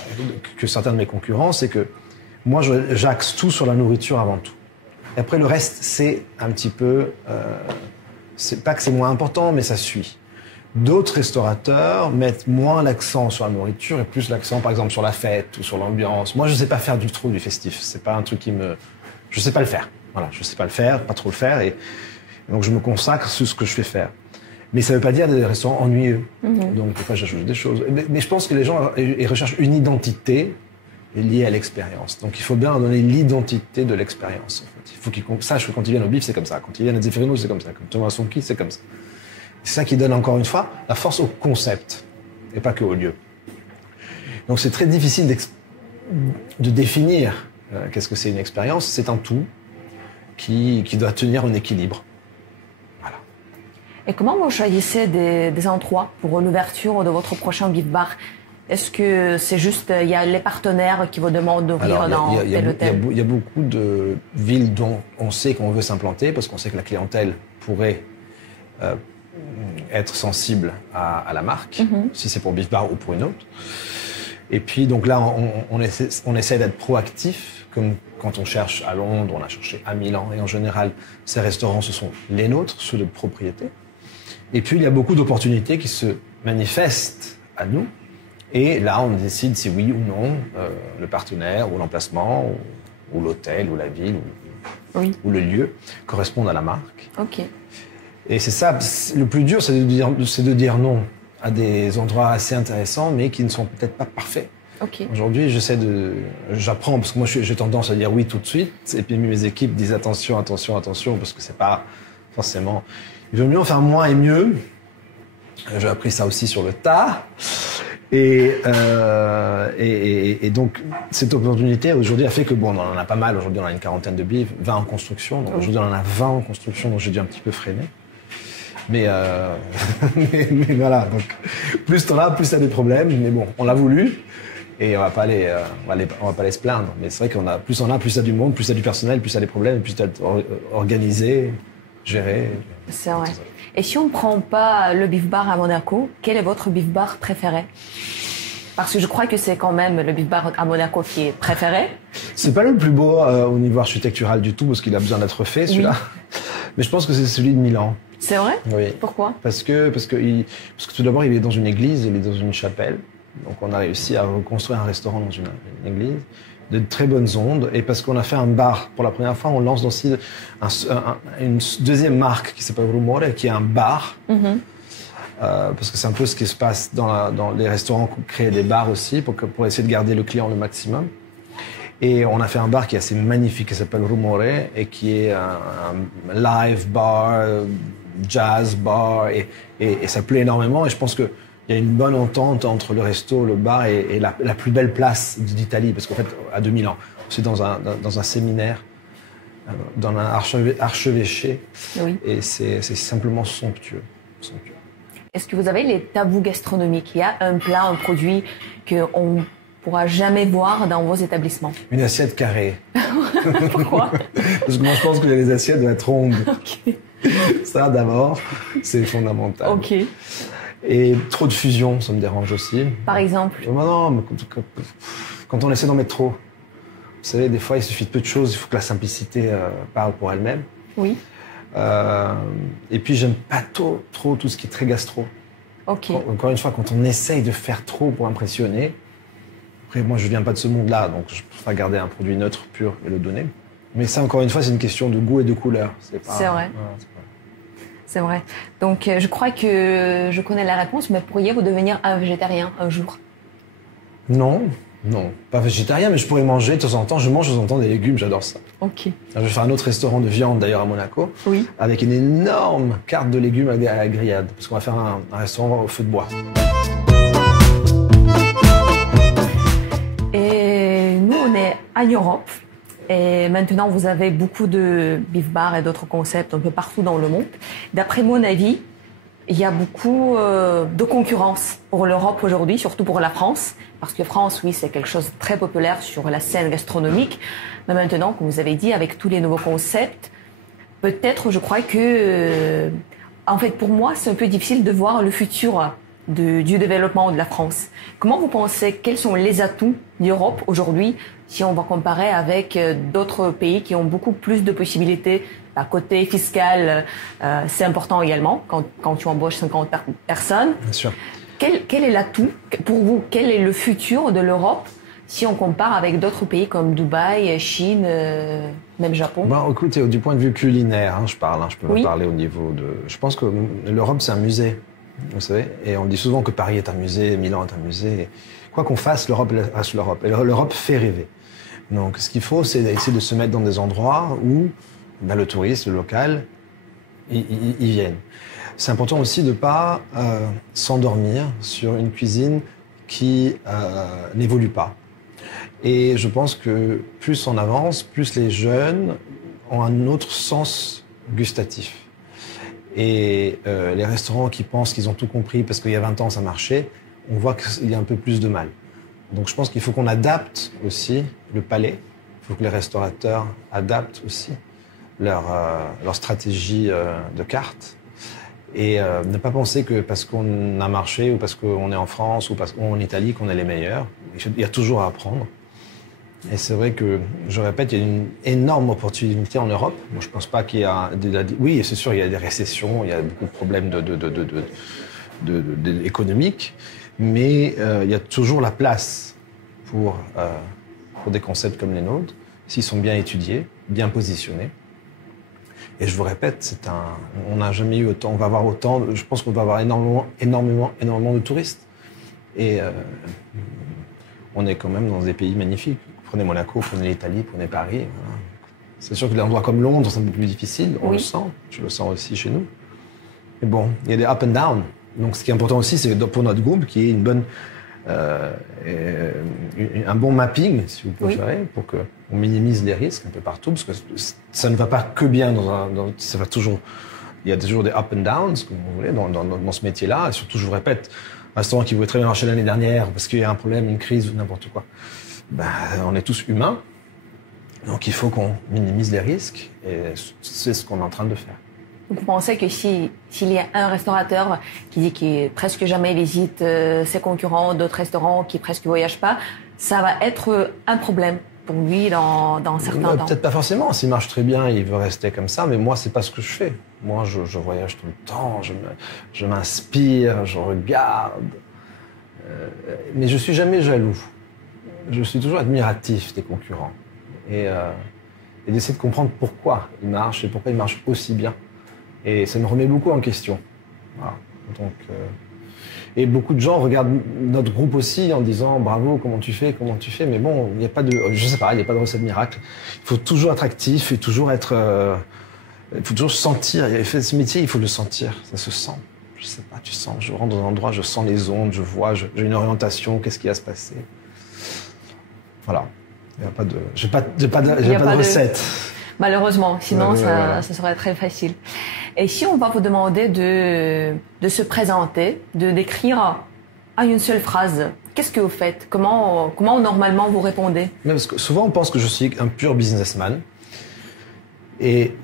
que certains de mes concurrents, c'est que moi j'axe tout sur la nourriture avant tout. Et après le reste, c'est un petit peu, c'est pas que c'est moins important, mais ça suit. D'autres restaurateurs mettent moins l'accent sur la nourriture et plus l'accent, par exemple, sur la fête ou sur l'ambiance. Moi, je sais pas faire du festif. C'est pas un truc je sais pas le faire. Voilà, je sais pas le faire, pas trop le faire, et donc je me consacre sur ce que je fais faire. Mais ça veut pas dire des restaurants ennuyeux. Donc, des fois, j'ajoute des choses. Mais je pense que les gens, ils recherchent une identité liée à l'expérience. Donc, il faut bien leur donner l'identité de l'expérience, en fait. Il faut qu'ils sachent que quand ils viennent au bif, c'est comme ça. Quand ils viennent à Zeffirino, c'est comme ça. Quand ils vont à Sonki, c'est comme ça. C'est ça qui donne, encore une fois, la force au concept, et pas que au lieu. Donc c'est très difficile de définir qu'est-ce que c'est une expérience. C'est un tout qui doit tenir un équilibre. Voilà. Et comment vous choisissez des endroits pour l'ouverture de votre prochain beef bar ? Est-ce que c'est juste, il y a les partenaires qui vous demandent d'ouvrir dans tel hôtel ? Il y a beaucoup de villes dont on sait qu'on veut s'implanter, parce qu'on sait que la clientèle pourrait être sensible à la marque, si c'est pour Beef Bar ou pour une autre. Et puis donc là, on essaie d'être proactif, comme quand on cherche à Londres, on a cherché à Milan, et en général, ces restaurants, ce sont les nôtres, ceux de propriété. Et puis il y a beaucoup d'opportunités qui se manifestent à nous, et là, on décide si oui ou non le partenaire, ou l'emplacement, ou l'hôtel, ou la ville, ou le lieu correspondent à la marque. Ok. Et c'est ça, le plus dur, c'est de dire non à des endroits assez intéressants, mais qui ne sont peut-être pas parfaits. Okay. Aujourd'hui, j'apprends, parce que moi, j'ai tendance à dire oui tout de suite, et puis mes équipes disent attention, parce que c'est pas forcément... Il vaut mieux en faire moins et mieux. J'ai appris ça aussi sur le tas. Et donc, cette opportunité, aujourd'hui, a fait que, bon, on en a pas mal. Aujourd'hui, on a une quarantaine de bifs, 20 en construction. Donc, aujourd'hui, on en a 20 en construction, donc j'ai dû un petit peu freiner. Mais voilà, donc, plus t'en as, plus t'as des problèmes. Mais bon, on l'a voulu. Et on va pas aller se plaindre. Mais c'est vrai plus on a, plus t'as du monde, plus t'as du personnel, plus t'as des problèmes, plus t'as organisé, géré. C'est vrai. Et si on ne prend pas le beef bar à Monaco, quel est votre beef bar préféré ? Parce que je crois que c'est quand même le beef bar à Monaco qui est préféré. C'est pas le plus beau au niveau architectural du tout, parce qu'il a besoin d'être fait, celui-là. Oui. Mais je pense que c'est celui de Milan. C'est vrai ? Oui. Pourquoi ? Parce que tout d'abord, il est dans une église, il est dans une chapelle. Donc on a réussi à reconstruire un restaurant dans une église. De très bonnes ondes, et parce qu'on a fait un bar. Pour la première fois, on lance aussi une deuxième marque qui s'appelle Rumore, qui est un bar. Parce que c'est un peu ce qui se passe dans les restaurants, créer des bars aussi, pour essayer de garder le client le maximum. Et on a fait un bar qui est assez magnifique, qui s'appelle Rumore, et qui est un live bar, jazz bar, et ça plaît énormément. Et je pense qu'il y a une bonne entente entre le resto, le bar et la plus belle place d'Italie. Parce qu'en fait, à 2000 ans, c'est dans un séminaire, dans un archevêché, Oui. et c'est simplement somptueux. Est-ce que vous avez les tabous gastronomiques? Il y a un plat, un produit qu'on ne pourra jamais voir dans vos établissements? Une assiette carrée. Pourquoi? Parce que moi, je pense que les assiettes doivent être rondes. Ok. Ça, d'abord, c'est fondamental. Ok. Et trop de fusion, ça me dérange aussi. Par exemple? Non, mais quand on essaie d'en mettre trop, vous savez, des fois, il suffit de peu de choses, il faut que la simplicité parle pour elle-même. Oui. Et puis, j'aime pas trop tout ce qui est très gastro. Ok. Encore une fois, quand on essaye de faire trop pour impressionner, après, moi, je viens pas de ce monde-là, donc je préfère garder un produit neutre, pur et le donner. Mais ça, encore une fois, c'est une question de goût et de couleur. C'est vrai. Voilà, C'est vrai. Donc, je crois que je connais la réponse, mais pourriez-vous devenir un végétarien un jour? Non, pas végétarien, mais je pourrais manger de temps en temps. Je mange de temps en temps des légumes, j'adore ça. Ok. Je vais faire un autre restaurant de viande, d'ailleurs, à Monaco, Oui. avec une énorme carte de légumes à la grillade, parce qu'on va faire un restaurant au feu de bois. Et nous, on est en Europe. Et maintenant, vous avez beaucoup de beef bars et d'autres concepts un peu partout dans le monde. D'après mon avis, il y a beaucoup de concurrence pour l'Europe aujourd'hui, surtout pour la France. Parce que France, oui, c'est quelque chose de très populaire sur la scène gastronomique. Mais maintenant, comme vous avez dit, avec tous les nouveaux concepts, peut-être, je crois que... en fait, pour moi, c'est un peu difficile de voir le futur du développement de la France. Comment vous pensez, quels sont les atouts d'Europe aujourd'hui si on va comparer avec d'autres pays qui ont beaucoup plus de possibilités? À côté fiscal, c'est important également quand tu embauches 50 personnes. Bien sûr. Quel est l'atout pour vous? Quel est le futur de l'Europe si on compare avec d'autres pays comme Dubaï, Chine, même Japon? Bon, écoutez, du point de vue culinaire, je parle, je peux Oui. parler au niveau de... Je pense que l'Europe, c'est un musée, vous savez, et on dit souvent que Paris est un musée, Milan est un musée. Et quoi qu'on fasse, l'Europe reste l'Europe. Et l'Europe fait rêver. Donc, ce qu'il faut, c'est essayer de se mettre dans des endroits où le touriste, le local, ils viennent. C'est important aussi de ne pas s'endormir sur une cuisine qui n'évolue pas. Et je pense que plus on avance, plus les jeunes ont un autre sens gustatif. Et les restaurants qui pensent qu'ils ont tout compris parce qu'il y a 20 ans ça marchait, on voit qu'il y a un peu plus de mal. Donc je pense qu'il faut qu'on adapte aussi le palais. Il faut que les restaurateurs adaptent aussi leur stratégie de carte. Et ne pas penser que parce qu'on a marché ou parce qu'on est en France ou parce qu'on est en Italie qu'on est les meilleurs. Il y a toujours à apprendre. Et c'est vrai que, je répète, il y a une énorme opportunité en Europe. Moi, je ne pense pas qu'il y a... Oui, c'est sûr, il y a des récessions, il y a beaucoup de problèmes économiques, mais il y a toujours la place pour des concepts comme les nôtres, s'ils sont bien étudiés, bien positionnés. Et je vous répète, on n'a jamais eu autant, on va avoir autant, je pense qu'on va avoir énormément de touristes. Et on est quand même dans des pays magnifiques. Prenez Monaco, prenez l'Italie, prenez Paris. Voilà. C'est sûr que des endroits comme Londres, c'est un peu plus difficile, on le sent. Je le sens aussi chez nous. Mais bon, il y a des up and down. Donc ce qui est important aussi, c'est pour notre groupe, qu'il y ait un bon mapping, si vous préférez, pour qu'on minimise les risques un peu partout, parce que ça ne va pas que bien ça va toujours, il y a toujours des up and downs, comme vous voulez, dans ce métier-là. Et surtout, je vous répète, un restaurant qui voulait très bien marcher l'année dernière, parce qu'il y a un problème, une crise ou n'importe quoi. On est tous humains, donc il faut qu'on minimise les risques, et c'est ce qu'on est en train de faire. Vous pensez que s'il y a un restaurateur qui dit qu'il presque jamais visite ses concurrents, d'autres restaurants qui presque voyagent pas, ça va être un problème pour lui dans certains temps? Peut-être pas forcément. S'il marche très bien, il veut rester comme ça. Mais moi, c'est pas ce que je fais. Moi, je voyage tout le temps. Je m'inspire, je regarde. Mais je suis jamais jaloux. Je suis toujours admiratif des concurrents. Et d'essayer de comprendre pourquoi ils marchent et pourquoi ils marchent aussi bien. Et ça me remet beaucoup en question. Voilà. Donc, Et beaucoup de gens regardent notre groupe aussi en disant bravo, comment tu fais, mais bon, il n'y a pas de, je sais pas, il n'y a pas de recette miracle. Il faut toujours être actif et toujours être, il faut toujours sentir. Ce métier, il faut le sentir, ça se sent. Je sais pas, tu sens, je rentre dans un endroit, je sens les ondes, je vois, j'ai une orientation, qu'est-ce qui va se passer. Voilà. Il n'y a pas de, j'ai pas de recette. Malheureusement, sinon ça serait très facile. Et si on va vous demander de se présenter, de décrire en une seule phrase, qu'est-ce que vous faites? Comment normalement vous répondez? Mais parce que souvent on pense que je suis un pur businessman. Et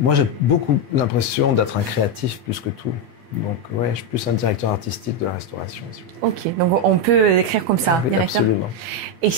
moi j'ai beaucoup l'impression d'être un créatif plus que tout. Donc ouais, je suis plus un directeur artistique de la restauration. Ok, donc on peut l'écrire comme ça, oui, directeur. Absolument. Et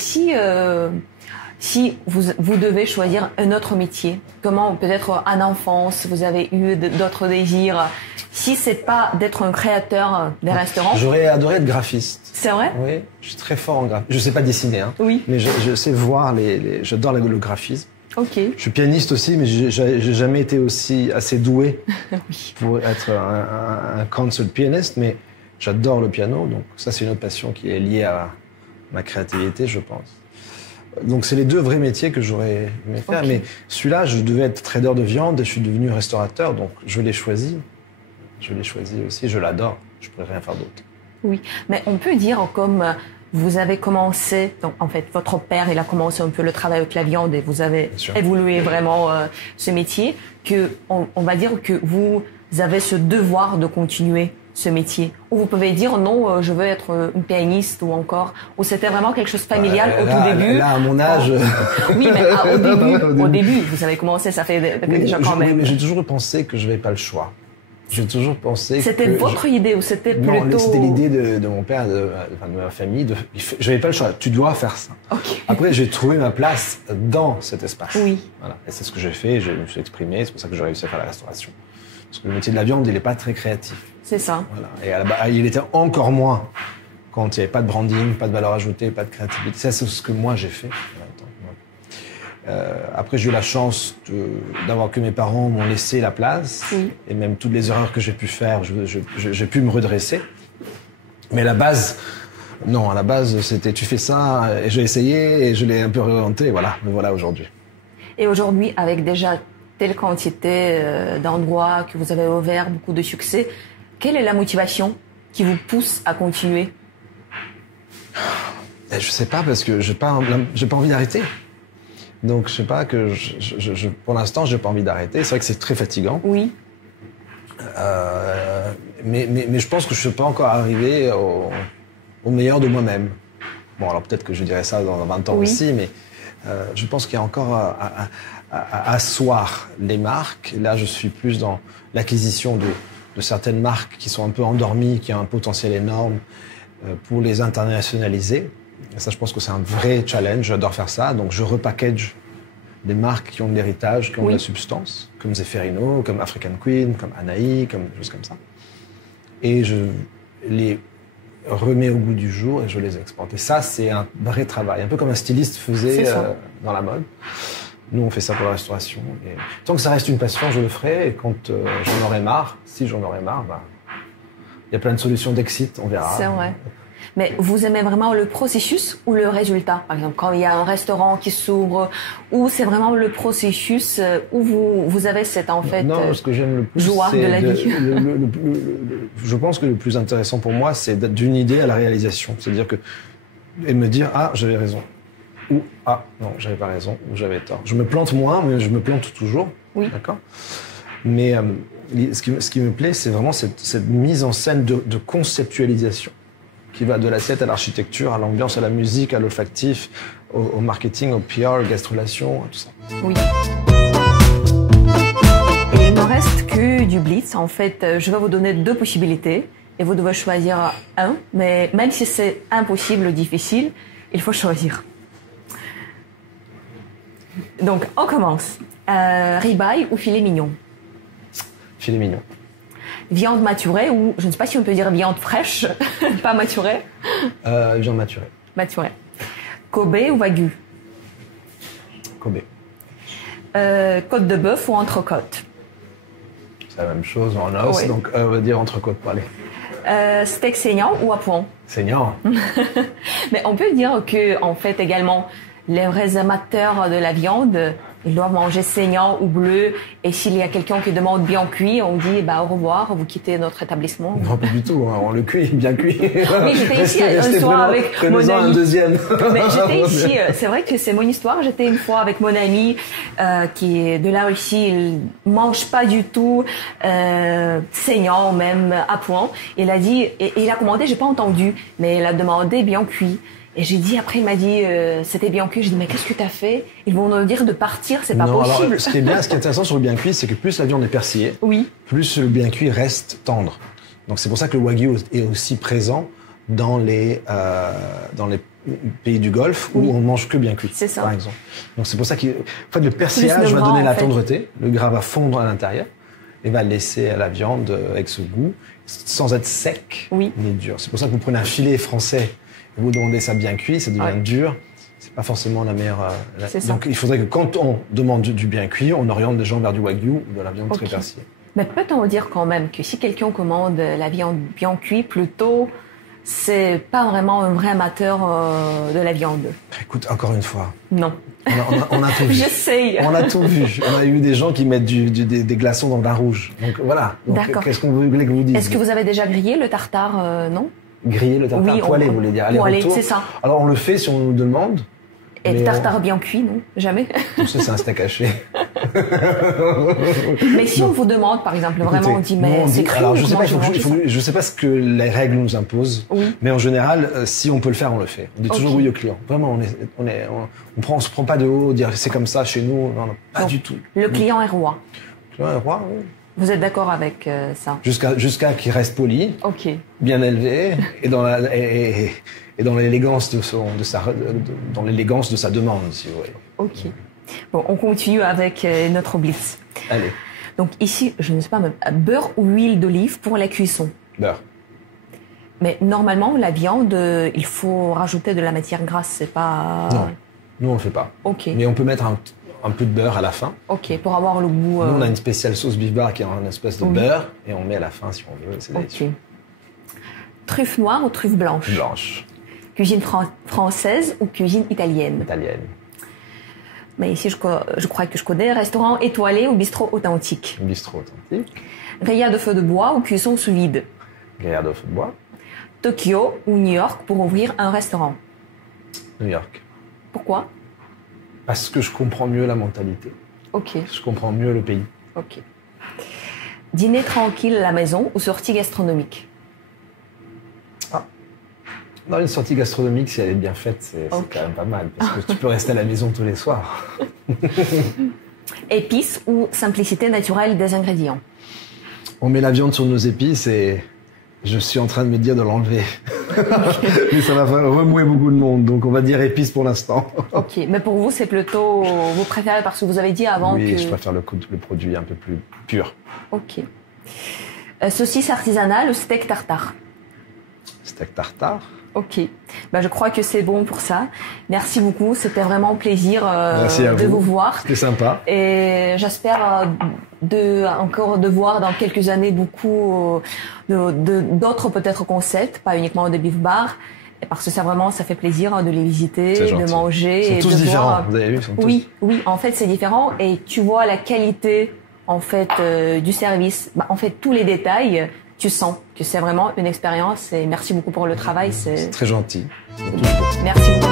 si vous devez choisir un autre métier, comment peut-être en enfance vous avez eu d'autres désirs, si c'est pas d'être un créateur des restaurants? J'aurais adoré être graphiste. C'est vrai? Oui, je suis très fort en graphisme. Je sais pas dessiner, hein. Oui. Mais je sais voir j'adore le graphisme. Ok. Je suis pianiste aussi, mais j'ai jamais été aussi assez doué Oui. pour être un concert pianiste, mais j'adore le piano, donc ça c'est une autre passion qui est liée à ma créativité, je pense. Donc c'est les deux vrais métiers que j'aurais aimé faire, Okay. mais celui-là, je devais être trader de viande et je suis devenu restaurateur, donc je l'ai choisi. Je l'ai choisi aussi, je l'adore, je pourrais rien faire d'autre. Oui, mais on peut dire comme vous avez commencé, donc en fait votre père il a commencé un peu le travail avec la viande et vous avez évolué vraiment ce métier, que on va dire que vous avez ce devoir de continuer ce métier. Ou vous pouvez dire non, je veux être une pianiste ou encore, ou c'était vraiment quelque chose de familial au tout début. Là, à mon âge. Oui, mais au début, vous avez commencé, ça fait déjà quand même. Mais j'ai toujours pensé que je n'avais pas le choix. J'ai toujours pensé C'était votre idée ou c'était plutôt... Non, c'était l'idée de mon père, de ma famille. Je n'avais pas le choix. Tu dois faire ça. Okay. Après, j'ai trouvé ma place dans cet espace. Oui. Voilà. Et c'est ce que j'ai fait. Je me suis exprimé. C'est pour ça que j'ai réussi à faire la restauration. Parce que le métier de la viande, il n'est pas très créatif. C'est ça. Voilà. Et il était encore moins quand il n'y avait pas de branding, pas de valeur ajoutée, pas de créativité. Ça, c'est ce que moi j'ai fait. Après, j'ai eu la chance d'avoir que mes parents m'ont laissé la place. Oui. Et même toutes les erreurs que j'ai pu faire, j'ai pu me redresser. Mais la base, non, à la base, c'était tu fais ça, et j'ai essayé, et je l'ai un peu réorienté, et voilà, me voilà aujourd'hui. Et aujourd'hui, avec déjà telle quantité d'endroits que vous avez ouverts, beaucoup de succès, quelle est la motivation qui vous pousse à continuer? Je sais pas, parce que j'ai pas envie d'arrêter. Donc, je sais pas que pour l'instant, j'ai pas envie d'arrêter. C'est vrai que c'est très fatigant. Oui. Mais je pense que je suis pas encore arrivé au meilleur de moi-même. Bon, alors peut-être que je dirais ça dans 20 ans aussi, mais je pense qu'il y a encore à asseoir les marques. Là, je suis plus dans l'acquisition de certaines marques qui sont un peu endormies, qui ont un potentiel énorme pour les internationaliser. Et ça, je pense que c'est un vrai challenge. J'adore faire ça. Donc, je repackage des marques qui ont de l'héritage, qui ont de la substance, comme Zeffirino, comme African Queen, comme Anaï, comme des choses comme ça. Et je les remets au goût du jour et je les exporte. Et ça, c'est un vrai travail. Un peu comme un styliste faisait dans la mode. Nous, on fait ça pour la restauration. Et tant que ça reste une passion, je le ferai. Et quand j'en aurai marre, si j'en aurai marre, il y a plein de solutions d'exit, on verra. C'est vrai. Mais vous aimez vraiment le processus ou le résultat? Par exemple, quand il y a un restaurant qui s'ouvre, ou c'est vraiment le processus où vous avez cette, en fait, ce que j'aime le plus, joie de la vie. Je pense que le plus intéressant pour moi, c'est d'une idée à la réalisation. C'est-à-dire et me dire, ah, j'avais raison. Ou, ah, non, j'avais pas raison, ou j'avais tort. Je me plante moins, mais je me plante toujours. Oui. D'accord? Mais ce qui me plaît, c'est vraiment cette mise en scène de conceptualisation qui va de l'assiette à l'architecture, à l'ambiance, à la musique, à l'olfactif, au marketing, au PR, guest-relation, tout ça. Oui. Et il ne reste que du blitz. En fait, je vais vous donner 2 possibilités et vous devez choisir un. Mais même si c'est impossible ou difficile, il faut choisir. Donc, on commence. Ribeye ou filet mignon? Filet mignon. Viande maturée ou, je ne sais pas si on peut dire viande fraîche, pas maturée. Viande maturée. Maturée. Kobe ou Wagyu? Kobe. Côte de bœuf ou entrecôte? C'est la même chose en os, donc on va dire entrecôte pour aller. Steak saignant ou à point? Saignant. Mais on peut dire que, en fait, également, les vrais amateurs de la viande, ils doivent manger saignant ou bleu. Et s'il y a quelqu'un qui demande bien cuit, on dit bah, au revoir, vous quittez notre établissement. Non, pas du tout. Hein. On le cuit, bien cuit. Oui, j'étais ici un soir avec mon ami. Un deuxième. Mais j'étais ici. C'est vrai que c'est mon histoire. J'étais une fois avec mon ami qui est de la Russie. Il mange pas du tout saignant, même à point. Il a dit, et il a commandé, j'ai pas entendu, mais il a demandé bien cuit. Et j'ai dit, après il m'a dit, c'était bien cuit. J'ai dit, mais qu'est-ce que t'as fait? Ils vont nous dire de partir, c'est pas possible. Alors, ce qui est intéressant sur le bien cuit, c'est que plus la viande est persillée, oui, plus le bien cuit reste tendre. Donc c'est pour ça que le wagyu est aussi présent dans les pays du Golfe où on mange que bien cuit, par exemple. Donc c'est pour ça que le persillage va donner la tendreté. Le gras va fondre à l'intérieur et va laisser la viande avec ce goût, sans être sec ni dur. C'est pour ça que vous prenez un filet français. Vous demandez ça bien cuit, ça devient dur. C'est pas forcément la meilleure. Donc il faudrait que quand on demande du bien cuit, on oriente des gens vers du wagyu ou de la viande très persillée. Mais peut-on dire quand même que si quelqu'un commande la viande bien cuite, plutôt, c'est pas vraiment un vrai amateur de la viande? Écoute, encore une fois. Non. On a tout vu. J'essaye. On a tout vu. On a eu des gens qui mettent des glaçons dans le vin rouge. Donc voilà. D'accord. Qu'est-ce qu'on voulait que vous disiez? Est-ce que vous avez déjà grillé le tartare? Non. Griller le tartare poêlé, vous voulez dire? Poêlé, c'est ça. Alors on le fait si on nous demande. Et le tartare bien cuit, non? Jamais. Ça, c'est un steak haché. Mais si on vous demande, par exemple, vraiment, on dit, mais c'est cru. Alors je sais pas ce que les règles nous imposent, mais en général, si on peut le faire, on le fait. On dit toujours oui au client. Vraiment, on se prend pas de haut, dire c'est comme ça chez nous. Non, pas du tout. Le client est roi. Le client est roi, oui. Vous êtes d'accord avec ça? Jusqu'à qu'il reste poli, bien élevé, et dans l'élégance de sa demande, si vous voulez. Ok. Bon, on continue avec notre blitz. Allez. Donc ici, je ne sais pas, beurre ou huile d'olive pour la cuisson? Beurre. Mais normalement, la viande, il faut rajouter de la matière grasse, c'est pas... Non, nous on le fait pas. Ok. Mais on peut mettre un peu de beurre à la fin. Ok, pour avoir le goût... Nous, on a une spéciale sauce beef bar qui est une espèce de beurre et on met à la fin si on veut. C'est délicieux. Truffe noire ou truffe blanche? Blanche. Cuisine française ou cuisine italienne? Italienne. Mais ici, je crois que je connais. Restaurant étoilé ou bistrot authentique? Bistrot authentique. Grillade au feu de bois ou cuisson sous vide? Grillade au feu de bois. Tokyo ou New York pour ouvrir un restaurant? New York. Pourquoi? Parce que je comprends mieux la mentalité. Ok. Je comprends mieux le pays. Ok. Dîner tranquille à la maison ou sortie gastronomique? Dans une sortie gastronomique, si elle est bien faite, c'est quand même pas mal. Parce que tu peux rester à la maison tous les soirs. Épices ou simplicité naturelle des ingrédients? On met la viande sur nos épices et je suis en train de me dire de l'enlever. Mais ça va remouer beaucoup de monde, donc on va dire épices pour l'instant. Ok, mais pour vous, c'est plutôt vous préférez parce que vous avez dit avant que... Oui, je préfère le produit un peu plus pur. Ok. Saucisse artisanale ou steak tartare? Steak tartare. Ok. Ben, je crois que c'est bon pour ça. Merci beaucoup. C'était vraiment un plaisir de vous voir. C'était sympa. Et j'espère encore de voir dans quelques années beaucoup d'autres peut-être concepts, pas uniquement de beef bar. Parce que ça fait plaisir de les visiter, de manger. Ils sont tous différents. Vous avez vu, oui, en fait c'est différent et tu vois la qualité en fait du service. En fait tous les détails. Tu sens que c'est vraiment une expérience et merci beaucoup pour le travail. C'est très gentil. Merci beaucoup.